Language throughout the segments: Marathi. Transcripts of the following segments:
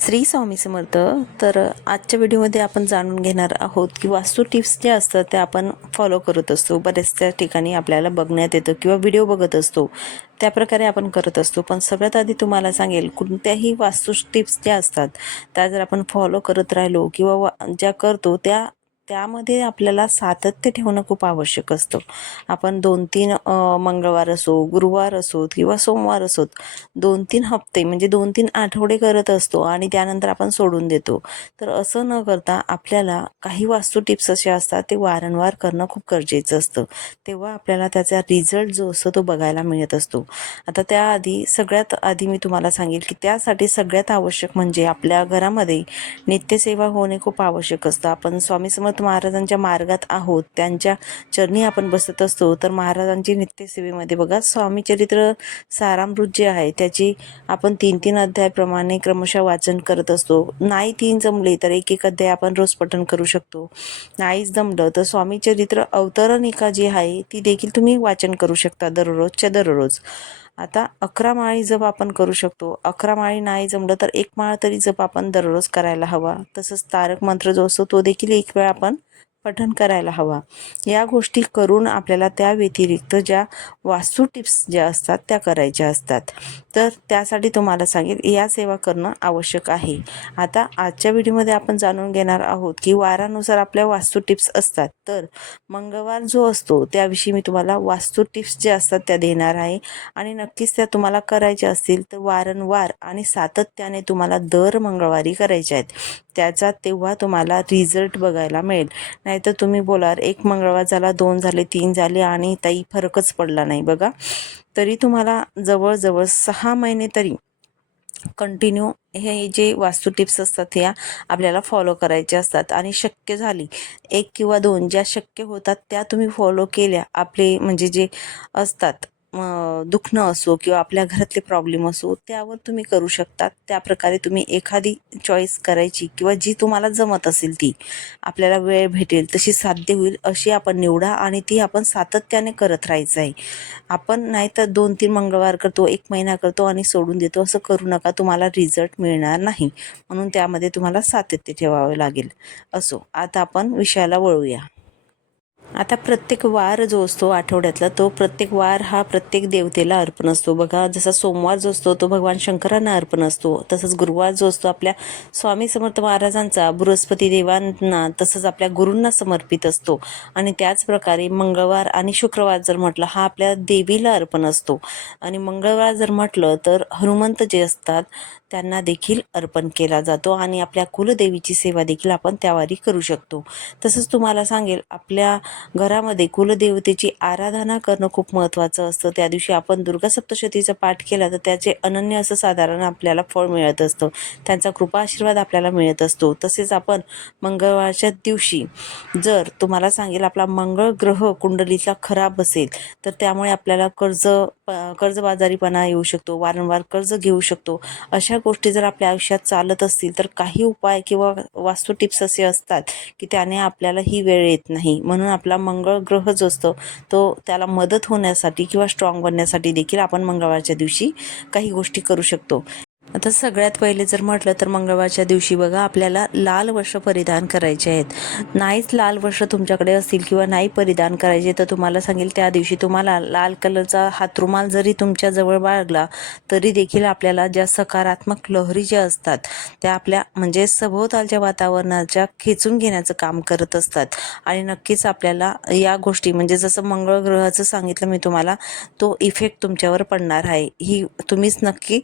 श्री स्वामी समर्थ तर आजच्या व्हिडिओमध्ये आपण जाणून घेणार आहोत की वास्तू टिप्स ज्या असतात त्या आपण फॉलो करत असतो. बऱ्याचशा ठिकाणी आपल्याला बघण्यात येतं किंवा व्हिडिओ बघत असतो. त्या प्रकारे आपण करत असतो. पण सगळ्यात आधी तुम्हाला सांगेल कोणत्याही वास्तू टिप्स ज्या असतात त्या जर आपण फॉलो करत राहिलो किंवा वा ज्या करतो त्या त्यामध्ये आपल्याला सातत्य ठेवणं खूप आवश्यक असतं. आपण दोन तीन मंगळवार असो गुरुवार असोत किंवा सोमवार असोत दोन तीन हप्ते म्हणजे दोन तीन आठवडे करत असतो आणि त्यानंतर आपण सोडून देतो. तर असं न करता आपल्याला काही वास्तू टिप्स असे असतात ते वारंवार करणं खूप गरजेचं असतं. तेव्हा आपल्याला त्याचा रिझल्ट जो असतो तो बघायला मिळत असतो. आता त्याआधी सगळ्यात आधी मी तुम्हाला सांगेल की त्यासाठी सगळ्यात आवश्यक म्हणजे आपल्या घरामध्ये नित्यसेवा होणे खूप आवश्यक असतं. आपण स्वामी समर्थ महाराजांच्या मार्गात आहोत. त्यांच्या चरणी आपण बसत असतो. तर महाराजांची नित्यसेवेमध्ये बघा स्वामी चरित्र सारामृत जे आहे त्याची आपण तीन तीन अध्यायाप्रमाणे क्रमशः वाचन करत असतो. नाही तीन जमले तर एक एक अध्याय आपण रोज पठण करू शकतो. नाहीच जमलं तर स्वामी चरित्र अवतरणिका जी आहे ती देखील तुम्ही वाचन करू शकता दररोजच्या दररोज. आता अकरा माळी जप आपण करू शकतो. अकरा माळी नाही जमलं तर एक माळ तरी जप आपण दररोज करायला हवा. तसंच तारक मंत्र जो असतो तो देखील एक वेळ आपण पठन करायला हवा. या गोष्टी करून आपल्याला त्या व्यतिरिक्त ज्या वास्तू टिप्स ज्या असतात त्या करायच्या असतात. तर त्यासाठी तुम्हाला सांगेल या सेवा करणं आवश्यक आहे. आता आजच्या व्हिडिओमध्ये आपण जाणून घेणार आहोत की वारानुसार आपल्या वास्तू टिप्स असतात. तर मंगळवार जो असतो त्याविषयी मी तुम्हाला वास्तू टिप्स ज्या असतात त्या देणार आहे. आणि नक्कीच त्या तुम्हाला करायच्या असतील तर वारंवार आणि सातत्याने तुम्हाला दर मंगळवारी करायच्या आहेत. त्याचा तेव्हा तुम्हाला रिझल्ट बघायला मिळेल. नाहीतर तुम्ही बोलाल एक मंगळवार झाला दोन झाले तीन झाले आणि ताई फरकच पडला नाही बघा. तरी तुम्हाला जवळजवळ सहा महिने तरी कंटिन्यू हे जे वास्तू टिप्स असतात ह्या आपल्याला फॉलो करायच्या असतात. आणि शक्य झाली एक किंवा दोन ज्या शक्य होतात त्या तुम्ही फॉलो केल्या. आपले म्हणजे जे असतात दुखणं असो किंवा आपल्या घरातले प्रॉब्लेम असो त्यावर तुम्ही करू शकतात. त्या प्रकारे तुम्ही एखादी चॉईस करायची किंवा जी तुम्हाला जमत असेल ती आपल्याला वेळ भेटेल तशी साध्य होईल अशी आपण निवडा आणि ती आपण सातत्याने करत राहायचं आहे. आपण नाहीतर दोन तीन मंगळवार करतो एक महिना करतो आणि सोडून देतो असं करू नका. तुम्हाला रिझल्ट मिळणार नाही. म्हणून त्यामध्ये तुम्हाला सातत्य ठेवावे लागेल. असो. आता आपण विषयाला वळूया. आता प्रत्येक वार जो असतो आठवड्यातला तो प्रत्येक वार हा प्रत्येक देवतेला अर्पण असतो. बघा जसा सोमवार जो असतो तो भगवान शंकरांना अर्पण असतो. तसंच गुरुवार जो असतो आपल्या स्वामी समर्थ महाराजांचा बृहस्पती देवांना तसंच आपल्या गुरूंना समर्पित असतो. आणि त्याचप्रकारे मंगळवार आणि शुक्रवार जर म्हटलं हा आपल्या देवीला अर्पण असतो. आणि मंगळवार जर म्हटलं तर हनुमंत जे असतात त्यांना देखील अर्पण केला जातो. आणि आपल्या कुलदेवीची सेवा देखील आपण त्यावारी करू शकतो. तसंच तुम्हाला सांगेल आपल्या घरामध्ये कुलदेवतेची आराधना करणं खूप महत्त्वाचं असतं. त्या दिवशी आपण दुर्गा सप्तशतीचा पाठ केला तर त्याचे अनन्य असं साधारण आपल्याला फळ मिळत असतं. त्यांचा कृपा आशीर्वाद आपल्याला मिळत असतो. तसेच आपण मंगळवारच्या दिवशी जर तुम्हाला सांगेल आपला मंगळ ग्रह कुंडलीचा खराब असेल तर त्यामुळे आपल्याला कर्ज प- कर्जबाजारीपणा येऊ शकतो वारंवार कर्ज घेऊ शकतो. अशा गोष्टी जर आपल्या आयुष्यात चालत असतील तर काही उपाय किंवा वास्तू टिप्स असे असतात की त्याने आपल्याला ही वेळ येत नाही. म्हणून आपला मंगळ ग्रह जो असतो तो त्याला मदत होण्यासाठी किंवा स्ट्रॉंग बनण्यासाठी देखील आपण मंगळवारच्या दिवशी काही गोष्टी करू शकतो. आता सगळ्यात पहिले जर म्हटलं तर मंगळवारच्या दिवशी बघा आपल्याला लाल वस्त्र परिधान करायचे आहेत. नाहीच लाल वस्त्र तुमच्याकडे असतील किंवा नाही परिधान करायचे तर तुम्हाला सांगेल त्या दिवशी तुम्हाला लाल कलरचा हातरुमाल जरी तुमच्या जवळ बाळगला तरी देखील आपल्याला ज्या सकारात्मक लहरी ज्या असतात त्या आपल्या म्हणजे सभोवतालच्या वातावरणाच्या खेचून घेण्याचं काम करत असतात. आणि नक्कीच आपल्याला या गोष्टी म्हणजे जसं मंगळ ग्रहाचं सांगितलं मी तुम्हाला तो इफेक्ट तुमच्यावर पडणार आहे. ही तुम्हीच नक्की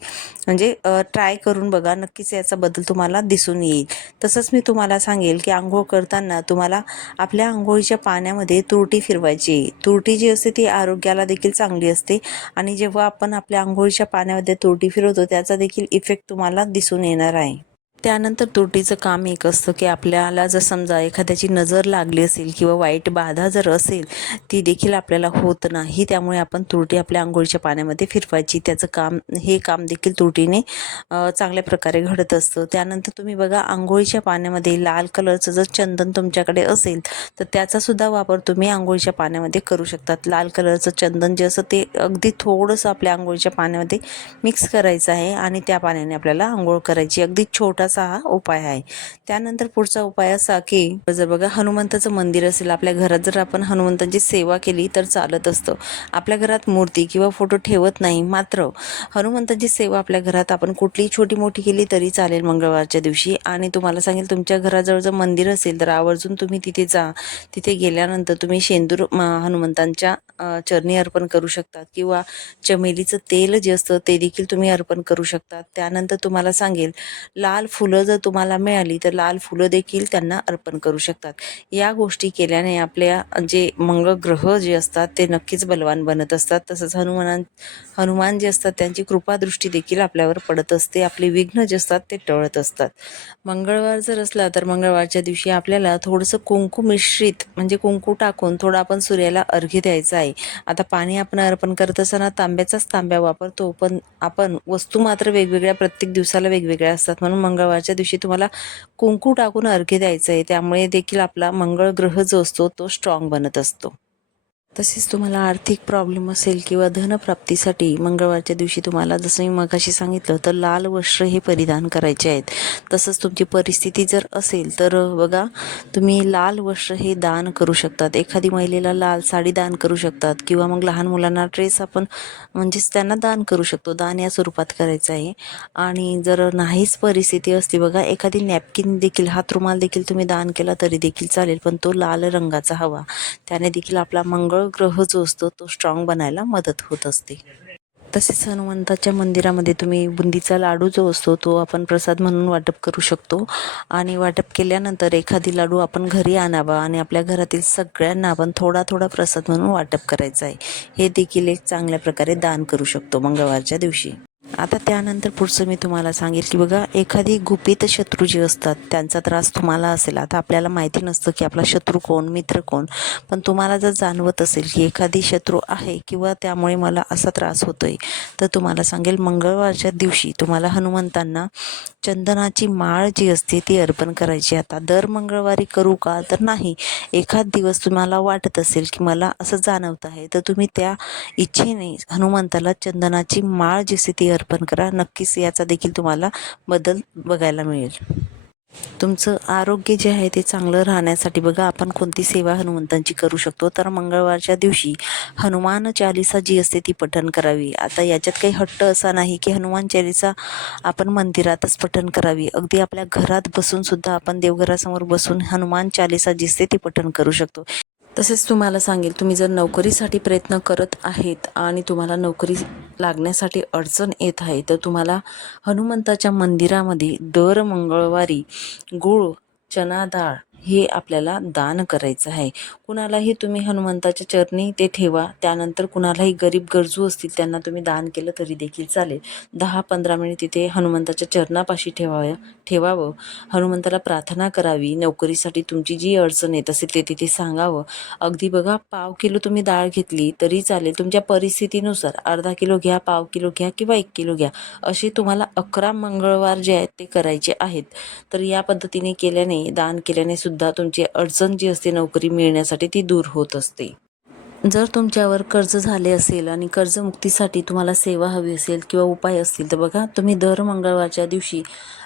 म्हणजे ट्राय करून बघा. नक्कीच याचा बदल तुम्हाला दिसून येईल. तसंच मी तुम्हाला सांगेल की आंघोळ करताना तुम्हाला आपल्या आंघोळीच्या पाण्यामध्ये तुरटी फिरवायची. तुरटी जी असते ती आरोग्याला देखील चांगली असते. आणि जेव्हा आपण आपल्या आंघोळीच्या पाण्यामध्ये तुरटी फिरवतो त्याचा देखील इफेक्ट तुम्हाला दिसून येणार आहे. त्यानंतर तुरटीचं काम एक असतं की आपल्याला जर समजा एखाद्याची नजर लागली असेल किंवा वाईट बाधा जर असेल ती देखील आपल्याला होत नाही. त्यामुळे आपण तुरटी आपल्या आंघोळीच्या पाण्यामध्ये फिरवायची. त्याचं काम हे काम देखील तुरटीने चांगल्या प्रकारे घडत असतं. त्यानंतर तुम्ही बघा आंघोळीच्या पाण्यामध्ये लाल कलरचं जर चंदन तुमच्याकडे असेल तर त्याचासुद्धा वापर तुम्ही आंघोळीच्या पाण्यामध्ये करू शकतात. लाल कलरचं चंदन जे असं ते अगदी थोडंसं आपल्या आंघोळीच्या पाण्यामध्ये मिक्स करायचं आहे आणि त्या पाण्याने आपल्याला आंघोळ करायची. अगदी छोटासा हा उपाय आहे. त्यानंतर पुढचा उपाय असा की जर बघा हनुमंताचं मंदिर असेल आपल्या घरात जर आपण हनुमंतांची सेवा केली तर चालत असतं. आपल्या घरात मूर्ती किंवा फोटो ठेवत नाही मात्र हनुमंतांची सेवा आपल्या घरात आपण कुठलीही छोटी मोठी केली तरी चालेल मंगळवारच्या दिवशी. आणि तुम्हाला सांगेल तुमच्या घराजवळ जर मंदिर असेल तर आवर्जून तुम्ही तिथे जा. तिथे गेल्यानंतर तुम्ही शेंदूर हनुमंतांच्या चरणी अर्पण करू शकतात किंवा चमेलीचं तेल जे असतं ते देखील तुम्ही अर्पण करू शकतात. त्यानंतर तुम्हाला सांगेल लाल फुल फुलं जर तुम्हाला मिळाली तर लाल फुलं देखील त्यांना अर्पण करू शकतात. या गोष्टी केल्याने आपल्या जे मंगळ ग्रह जे असतात ते नक्कीच बलवान बनत असतात. तसंच हनुमानां हनुमान जे असतात त्यांची कृपादृष्टी देखील आपल्यावर पडत असते. आपले विघ्न जे असतात ते टळत असतात. मंगळवार जर असला तर मंगळवारच्या दिवशी आपल्याला थोडंसं कुंकू मिश्रित म्हणजे कुंकू टाकून थोडं आपण सूर्याला अर्घ्य द्यायचं आहे. आता पाणी आपण अर्पण करत असताना तांब्याचाच तांब्या वापरतो पण आपण वस्तू मात्र वेगवेगळ्या प्रत्येक दिवसाला वेगवेगळ्या असतात. म्हणून मंगळ मंगळवारच्या दिवशी तुम्हाला कुंकू टाकून अर्घ्य द्यायचं आहे त्यामुळे देखील आपला मंगळ ग्रह जो असतो तो स्ट्रॉंग बनत असतो. तसेच तुम्हाला आर्थिक प्रॉब्लेम असेल किंवा धनप्राप्तीसाठी मंगळवारच्या दिवशी तुम्हाला जसं मी मगाशी सांगितलं तर लाल वस्त्र हे परिधान करायचे आहेत. तसंच तुमची परिस्थिती जर असेल तर बघा तुम्ही लाल वस्त्र हे दान करू शकतात. एखादी महिलेला लाल साडी दान करू शकतात किंवा मग लहान मुलांना ड्रेस आपण म्हणजेच त्यांना दान करू शकतो. दान या स्वरूपात करायचं आहे. आणि जर नाहीच परिस्थिती असली बघा एखादी नॅपकिन देखील हात रुमाल देखील तुम्ही दान केला तरी देखील चालेल पण तो लाल रंगाचा हवा. त्याने देखील आपला मंगळ ग्रह जो असतो तो स्ट्रॉंग बनायला मदत होत असते. तसेच हनुमंताच्या मंदिरामध्ये तुम्ही बुंदीचा लाडू जो असतो तो आपण प्रसाद म्हणून वाटप करू शकतो. आणि वाटप केल्यानंतर एखादी लाडू आपण घरी आणावा आणि आपल्या घरातील सगळ्यांना आपण थोडा थोडा प्रसाद म्हणून वाटप करायचा आहे. हे देखील एक चांगल्या प्रकारे दान करू शकतो मंगळवारच्या दिवशी. आता त्यानंतर पुढचं मी तुम्हाला सांगेल की बघा एखादी गुपित शत्रू जे असतात त्यांचा त्रास तुम्हाला असेल. आता आपल्याला माहिती नसतं की आपला शत्रू कोण मित्र कोण. पण तुम्हाला जर जाणवत असेल की एखादी शत्रू आहे किंवा त्यामुळे मला असा त्रास होतोय तर तुम्हाला सांगेल मंगळवारच्या दिवशी तुम्हाला हनुमंतांना चंदनाची माळ जी असते ती अर्पण करायची. आता दर मंगळवारी करू का तर नाही. एखाद दिवस तुम्हाला वाटत असेल की मला असं जाणवत आहे तर तुम्ही त्या इच्छेने हनुमंताला चंदनाची माळ जी असते ती अर्पण करा. नक्कीच याचा देखील तुम्हाला बदल बघायला मिळेल. तुमचं आरोग्य जे आहे ते चांगलं राहण्यासाठी बघा आपण कोणती सेवा हनुमंतांची करू शकतो. तर मंगळवारच्या दिवशी हनुमान चालिसा जी असते ती पठण करावी. आता याच्यात काही हट्ट असा नाही की हनुमान चालिसा आपण मंदिरातच पठण करावी. अगदी आपल्या घरात बसून सुद्धा आपण देवघरासमोर बसून हनुमान चालिसा जी असते ती पठण करू शकतो. तसेच तुम्हाला सांगेल तुम्ही जर नोकरीसाठी प्रयत्न करत आहेत आणि तुम्हाला नोकरी लागण्यासाठी अडचण येत आहे तर तुम्हाला हनुमंताच्या मंदिरामध्ये दर मंगळवारी गूळ चना डाळ हे आपल्याला दान करायचं आहे. कुणालाही तुम्ही हनुमंताच्या चरणी ते ठेवा. त्यानंतर कुणालाही गरीब गरजू असतील त्यांना तुम्ही दान केलं तरी देखील चालेल. दहा पंधरा मिनिट तिथे हनुमंताच्या चरणापाशी ठेवाव्या ठेवावं. हनुमंताला प्रार्थना करावी. नोकरीसाठी तुमची जी अडचण येत असेल ते तिथे सांगावं. अगदी बघा पाव किलो तुम्ही डाळ घेतली तरी चालेल. तुमच्या परिस्थितीनुसार अर्धा किलो घ्या पाव किलो घ्या किंवा एक किलो घ्या. असे तुम्हाला अकरा मंगळवार जे आहेत ते करायचे आहेत. तर या पद्धतीने केल्याने दान केल्याने सुद्धा सुद्धा तुमची अडचण जी असते नोकरी मिळण्यासाठी ती दूर होत असते. जर तुमच्यावर कर्ज झाले असेल आणि कर्जमुक्तीसाठी तुम्हाला सेवा हवी असेल किंवा उपाय असतील तर बघा तुम्ही दर मंगळवारच्या दिवशी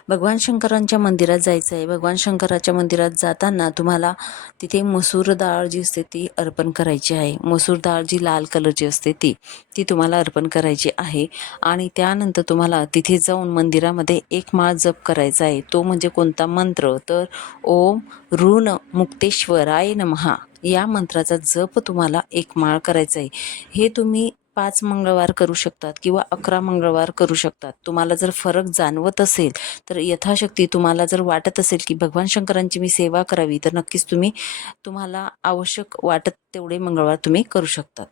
भगवान शंकरांच्या मंदिरात जायचं आहे. भगवान शंकराच्या मंदिरात जाताना तुम्हाला तिथे मसूर डाळ जी असते ती अर्पण करायची आहे. मसूर डाळ जी लाल कलरची असते ती ती तुम्हाला अर्पण करायची आहे. आणि त्यानंतर तुम्हाला तिथे जाऊन मंदिरामध्ये एक माळ जप करायचा आहे. तो म्हणजे कोणता मंत्र? तर ओम ऋण मुक्तेश्वराय नमहा. या मंत्राचा जप तुम्हाला एक माळ करायचा आहे हे तुम्ही पाच मंगळवार करू शकतात किंवा अकरा मंगळवार करू शकतात. तुम्हाला जर फरक जाणवत असेल तर यथाशक्ती तुम्हाला जर वाटत असेल की भगवान शंकरांची मी सेवा करावी तर नक्कीच तुम्ही तुम्हाला आवश्यक वाटत तेवढे मंगळवार तुम्ही करू शकतात.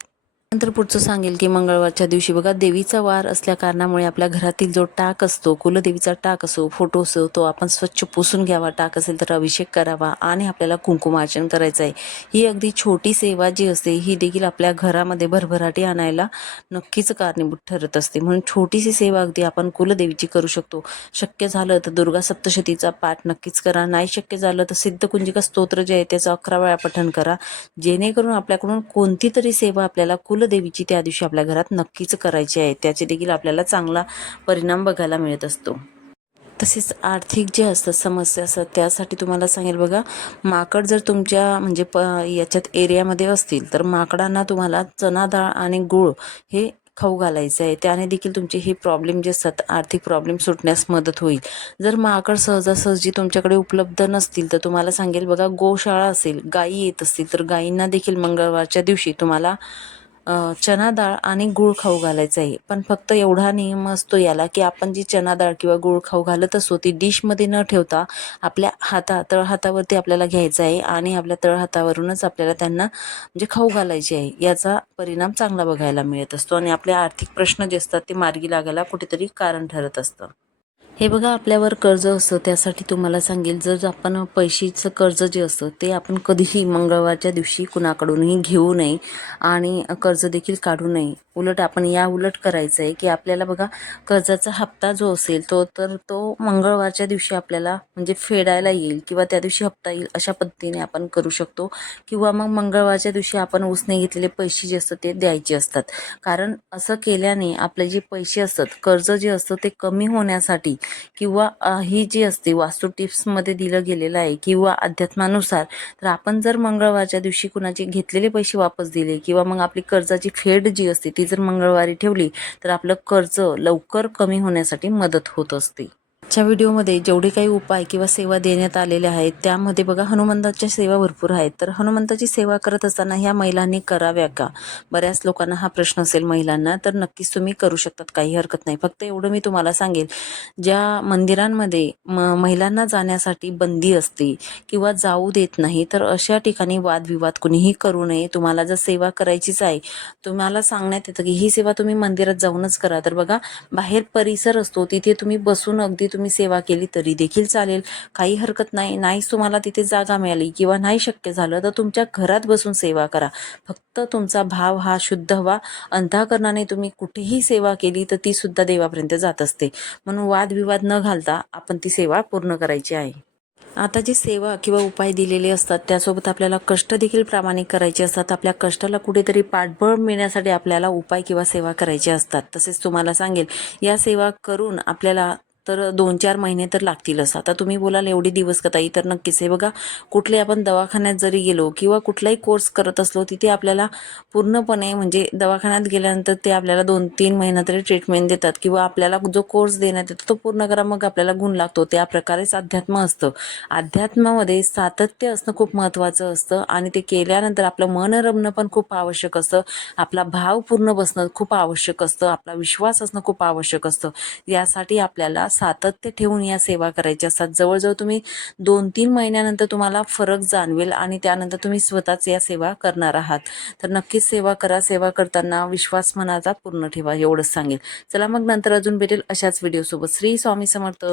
नंतर पुढचं सांगेल की मंगळवारच्या दिवशी बघा देवीचा वार असल्या कारणामुळे आपल्या घरातील जो टाक असतो कुलदेवीचा टाक असो फोटो असो तो आपण स्वच्छ पुसून घ्यावा. टाक असेल तर अभिषेक करावा आणि आपल्याला कुंकुमार्चन करायचं आहे. ही अगदी छोटी सेवा जी असते ही देखील आपल्या घरामध्ये भरभराटी आणायला नक्कीच कारणीभूत ठरत असते. म्हणून छोटीशी सेवा अगदी आपण कुलदेवीची करू शकतो. शक्य झालं तर दुर्गा सप्तशतीचा पाठ नक्कीच करा. नाही शक्य झालं तर सिद्धकुंजिका स्तोत्र जे आहे त्याचं अकरा वेळा पठण करा. जेणेकरून आपल्याकडून कोणती तरी सेवा आपल्याला कुल कुलदेवीची त्या दिवशी आपल्या घरात नक्कीच करायची आहे. त्याचे देखील आपल्याला चांगला परिणाम बघायला मिळत असतो. तसेच आर्थिक जे असतात समस्या असतात त्यासाठी तुम्हाला सांगेल बघा माकड जर तुमच्या म्हणजे प याच्यात एरियामध्ये असतील तर माकडांना तुम्हाला चना डाळ आणि गूळ हे खाऊ घालायचं आहे. त्याने देखील तुमचे हे प्रॉब्लेम जे असतात आर्थिक प्रॉब्लेम सुटण्यास मदत होईल. जर माकड सहजासहजी तुमच्याकडे उपलब्ध नसतील तर तुम्हाला सांगेल बघा गोशाळा असेल गायी येत असतील तर गायींना देखील मंगळवारच्या दिवशी तुम्हाला चना डाळ आणि गूळ खाऊ घालायचं आहे. पण फक्त एवढा नियम असतो याला की आपण जी चना डाळ किंवा गूळ खाऊ घालत असतो ती डिशमध्ये न ठेवता आपल्या हाता तळहातावरती आपल्याला घ्यायचं आहे आणि आपल्या तळहातावरूनच आपल्याला त्यांना म्हणजे खाऊ घालायचे आहे. याचा परिणाम चांगला बघायला मिळत असतो आणि आपले आर्थिक प्रश्न जे असतात ते मार्गी लागायला कुठेतरी कारण ठरत असतं. हे बघा आपल्यावर कर्ज असतं त्यासाठी तुम्हाला सांगेल जर आपण पैशाचं कर्ज जे असतं ते आपण कधीही मंगळवारच्या दिवशी कुणाकडूनही घेऊ नये आणि कर्ज देखील काढू नये. उलट आपण या उलट करायचं आहे की आपल्याला बघा कर्जाचा हप्ता जो असेल तो तर तो मंगळवारच्या दिवशी आपल्याला म्हणजे फेडायला येईल किंवा त्या दिवशी हप्ता येईल अशा पद्धतीने आपण करू शकतो. किंवा मग मंगळवारच्या दिवशी आपण उसने घेतलेले पैसे जे असतात ते द्यायचे असतात. कारण असं केल्याने आपले जे पैसे असतात कर्ज जे असतं ते कमी होण्यासाठी किंवा ही जी असते वास्तू टिप्समध्ये दिलं गेलेलं आहे किंवा अध्यात्मानुसार तर आपण जर मंगळवारच्या दिवशी कुणाचे घेतलेले पैसे वापस दिले किंवा मग आपली कर्जाची फेड जी असते ती जर मंगळवारी ठेवली तर आपलं कर्ज लवकर कमी होण्यासाठी मदत होत असते. आजच्या व्हिडिओमध्ये जेवढे काही उपाय किंवा सेवा देण्यात आलेल्या आहेत त्यामध्ये बघा हनुमंताच्या सेवा भरपूर आहेत. तर हनुमंताची सेवा करत असताना ह्या महिलांनी कराव्या का? बऱ्याच लोकांना हा प्रश्न असेल महिलांना. तर नक्कीच तुम्ही करू शकतात काही हरकत नाही. फक्त एवढं मी तुम्हाला सांगेल ज्या मंदिरांमध्ये म महिलांना जाण्यासाठी बंदी असते किंवा जाऊ देत नाही तर अशा ठिकाणी वादविवाद कुणीही करू नये. तुम्हाला जर सेवा करायचीच आहे तुम्हाला सांगण्यात येतं की ही सेवा तुम्ही मंदिरात जाऊनच करा. तर बघा बाहेर परिसर असतो तिथे तुम्ही बसून अगदी तुम्ही सेवा केली तरी देखील चालेल. काही हरकत नाही नाहीच तुम्हाला तिथे जागा मिळाली किंवा नाही शक्य झालं तर तुमच्या घरात बसून सेवा करा. फक्त तुमचा भाव हा शुद्ध हवा अंतःकरणाने तुम्ही कुठेही सेवा केली तर ती सुद्धा देवापर्यंत जात असते. म्हणून वादविवाद न घालता आपण ती सेवा पूर्ण करायची आहे. आता जी सेवा किंवा उपाय दिलेले असतात त्यासोबत आपल्याला कष्ट देखील प्रामाणिक करायचे असतात. आपल्या कष्टाला कुठेतरी पाठबळ मिळण्यासाठी आपल्याला उपाय किंवा सेवा करायची असतात. तसेच तुम्हाला सांगेल या सेवा करून आपल्याला तर दोन चार महिने तर लागतीलच. आता तुम्ही बोलाल एवढी दिवस का ताई? तर नक्कीच. हे बघा कुठले आपण दवाखान्यात जरी गेलो किंवा कुठलाही कोर्स करत असलो तिथे आपल्याला पूर्णपणे म्हणजे दवाखान्यात गेल्यानंतर ते आपल्याला दोन तीन महिना तरी ट्रीटमेंट देतात किंवा आपल्याला जो कोर्स देण्यात येतो तो पूर्ण करा मग आपल्याला गुण लागतो. त्या प्रकारेच अध्यात्म असतं. अध्यात्मामध्ये सातत्य असणं खूप महत्त्वाचं असतं आणि ते केल्यानंतर आपलं मन रमणं पण खूप आवश्यक असतं. आपला भाव पूर्ण बसणं खूप आवश्यक असतं. आपला विश्वास असणं खूप आवश्यक असतं. यासाठी आपल्याला सातत्य ठेवून या सेवा करायच्या असतात. जवळजवळ तुम्ही दोन तीन महिन्यानंतर तुम्हाला फरक जाणवेल आणि त्यानंतर तुम्ही स्वतःच या सेवा करणार आहात. तर नक्कीच सेवा करा. सेवा करताना विश्वास मनाचा पूर्ण ठेवा एवढंच सांगेल. चला मग नंतर अजून भेटेल अशाच व्हिडिओसोबत श्री स्वामी समर्थ.